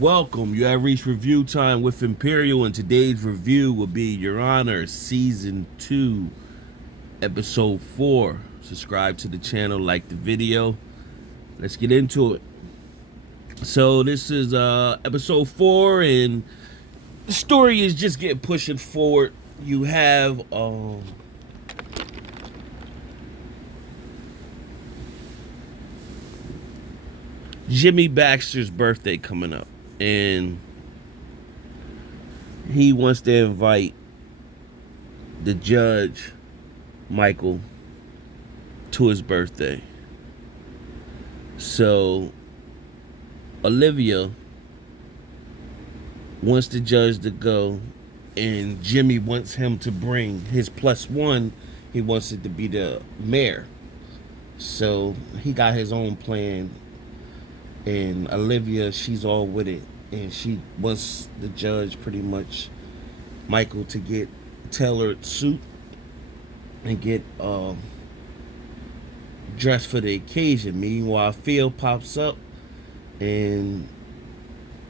Welcome. You have reached review time with Imperial, and today's review will be Your Honor Season 2, Episode 4. Subscribe to the channel, like the video. Let's get into it. So this is Episode 4, and the story is just getting pushing forward. You have Jimmy Baxter's birthday coming up, and he wants to invite the judge, Michael, to his birthday. So Olivia wants the judge to go, and Jimmy wants him to bring his plus one. He wants it to be the mayor. So he got his own plan, and Olivia, she's all with it, and she wants the judge, pretty much Michael, to get tailored suit and get dressed for the occasion. Meanwhile, Phil pops up, and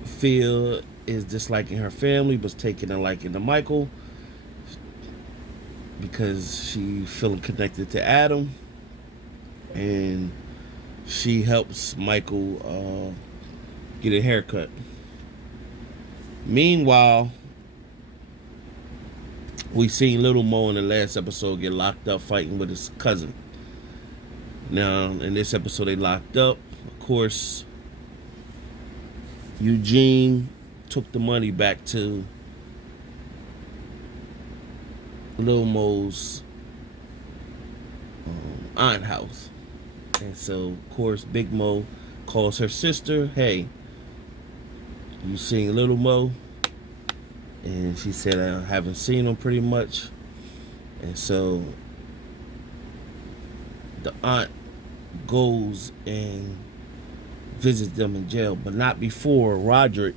Phil is disliking her family, but taking a liking to Michael because she feeling connected to Adam, and she helps Michael get a haircut. Meanwhile, we seen Lil Mo in the last episode get locked up fighting with his cousin. Now, in this episode, they locked up. Of course, Eugene took the money back to Lil Mo's aunt house. And so, of course, Big Mo calls her sister, hey, you seen Lil Mo? And she said, I haven't seen him pretty much. And so the aunt goes and visits them in jail, but not before Roderick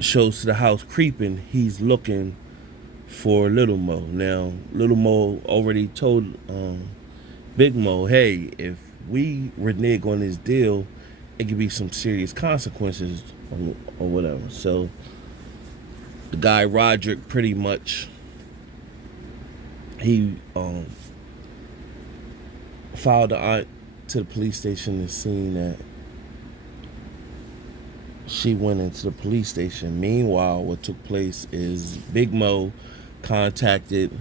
shows to the house creeping. He's looking for Lil Mo. Now, Lil Mo already told Big Mo, hey, if we renege on this deal, it could be some serious consequences or whatever. So the guy Roderick, pretty much, he followed the aunt to the police station and seen that she went into the police station. Meanwhile, what took place is Big Mo contacted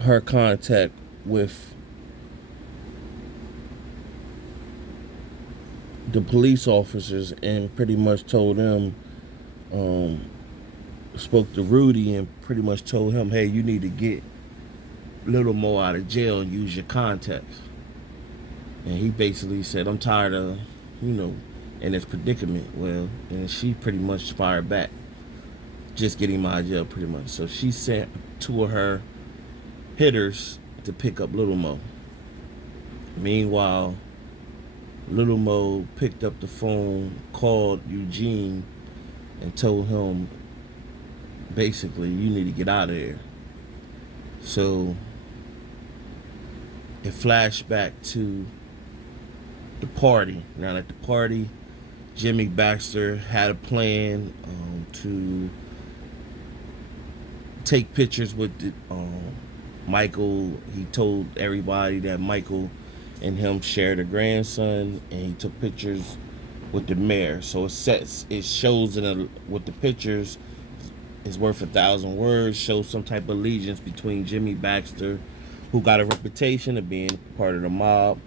her contact with the police officers and pretty much told them, spoke to Rudy and pretty much told him, hey, you need to get Lil Mo out of jail and use your contacts. And he basically said, I'm tired of, in this predicament. Well, and she pretty much fired back, just getting him out of jail pretty much. So she sent two of her hitters to pick up Lil Mo. Meanwhile, Lil Mo picked up the phone, called Eugene, and told him, basically, you need to get out of there. So it flashed back to the party. Now at the party, Jimmy Baxter had a plan to take pictures with Michael. He told everybody that Michael and him shared a grandson, and he took pictures with the mayor. So it shows with the pictures is worth 1,000 words. Shows some type of allegiance between Jimmy Baxter, who got a reputation of being part of the mob,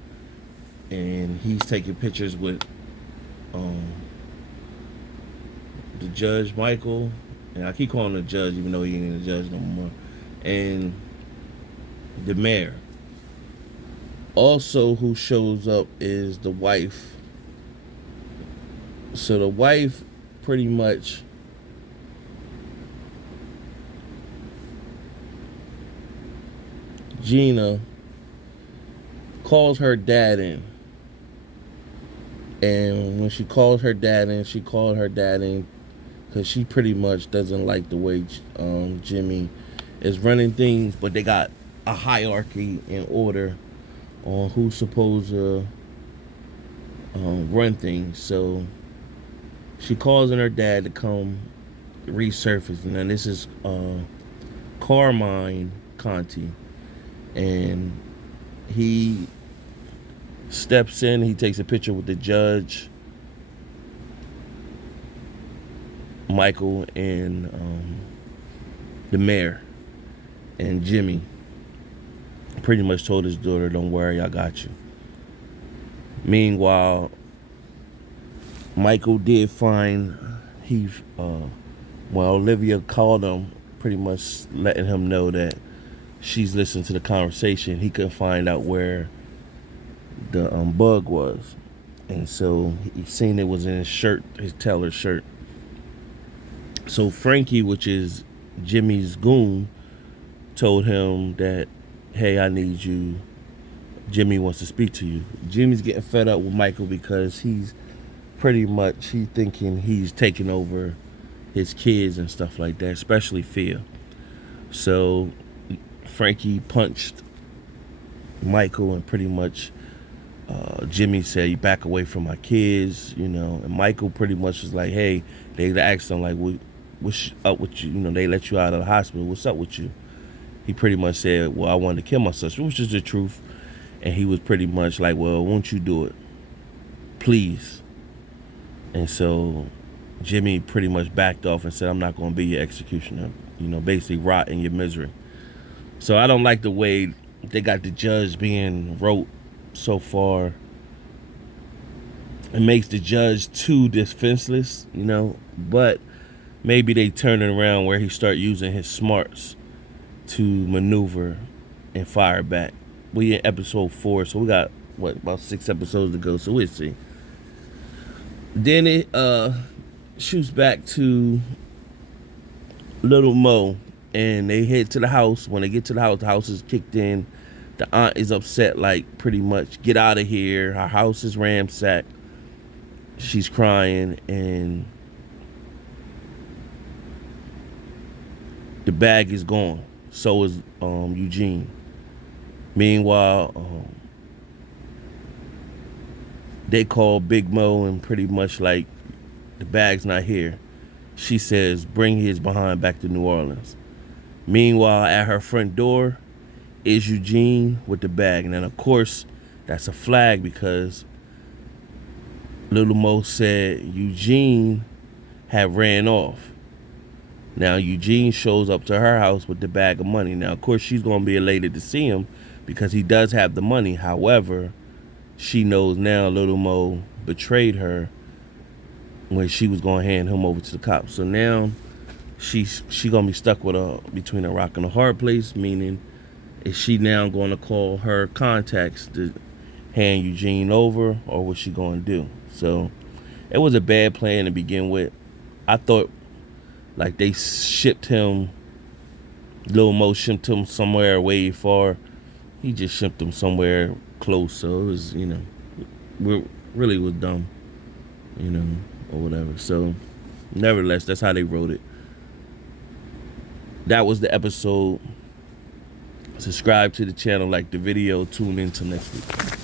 and he's taking pictures with the judge Michael, and I keep calling him the judge even though he ain't a judge no more, and the mayor. Also, who shows up is the wife. So the wife, pretty much, Gina, calls her dad in. And when she called her dad in, because she pretty much doesn't like the way Jimmy is running things, but they got a hierarchy in order on who's supposed to run things. So she calls on her dad to come resurface. And then this is Carmine Conti, and he steps in. He takes a picture with the judge, Michael, and the mayor, and Jimmy. Pretty much told his daughter, "Don't worry, I got you." Meanwhile, Michael did find Olivia called him, pretty much letting him know that she's listened to the conversation. He couldn't find out where the bug was, and so he seen it was in his shirt, his Taylor shirt. So Frankie, which is Jimmy's goon, told him that, "Hey, I need you. Jimmy wants to speak to you." Jimmy's getting fed up with Michael because he's he thinking he's taking over his kids and stuff like that, especially Phil. So Frankie punched Michael, and pretty much Jimmy said, "You back away from my kids," And Michael pretty much was like, "Hey," they asked him like, "What's up with you? They let you out of the hospital. What's up with you?" He pretty much said, "Well, I wanted to kill my sister," which is the truth. And he was pretty much like, "Well, won't you do it, please?" And so Jimmy pretty much backed off and said, "I'm not going to be your executioner." Basically rot in your misery. So I don't like the way they got the judge being wrote so far. It makes the judge too defenseless, but maybe they turn it around where he start using his smarts to maneuver and fire back. We in episode 4, so we got about 6 episodes to go, so we'll see. Then it shoots back to Lil Mo, and they head to the house. When they get to the house is kicked in. The aunt is upset, like, pretty much, "Get out of here. Our house is ransacked." She's crying, and the bag is gone. So is Eugene. Meanwhile, they call Big Mo, and pretty much like, "The bag's not here." She says, "Bring his behind back to New Orleans." Meanwhile, at her front door is Eugene with the bag. And then, of course, that's a flag because Lil Mo said Eugene had ran off. Now, Eugene shows up to her house with the bag of money. Now, of course, she's going to be elated to see him because he does have the money. However, she knows now Lil Mo betrayed her when she was going to hand him over to the cops. So now she going to be stuck with between a rock and a hard place, meaning, is she now going to call her contacts to hand Eugene over, or what's she going to do? So it was a bad plan to begin with. I thought like they shipped him, Lil Mo shipped him somewhere way far. He just shipped him somewhere close. So it was, really was dumb, or whatever. So nevertheless, that's how they wrote it. That was the episode. Subscribe to the channel, like the video, tune in till next week.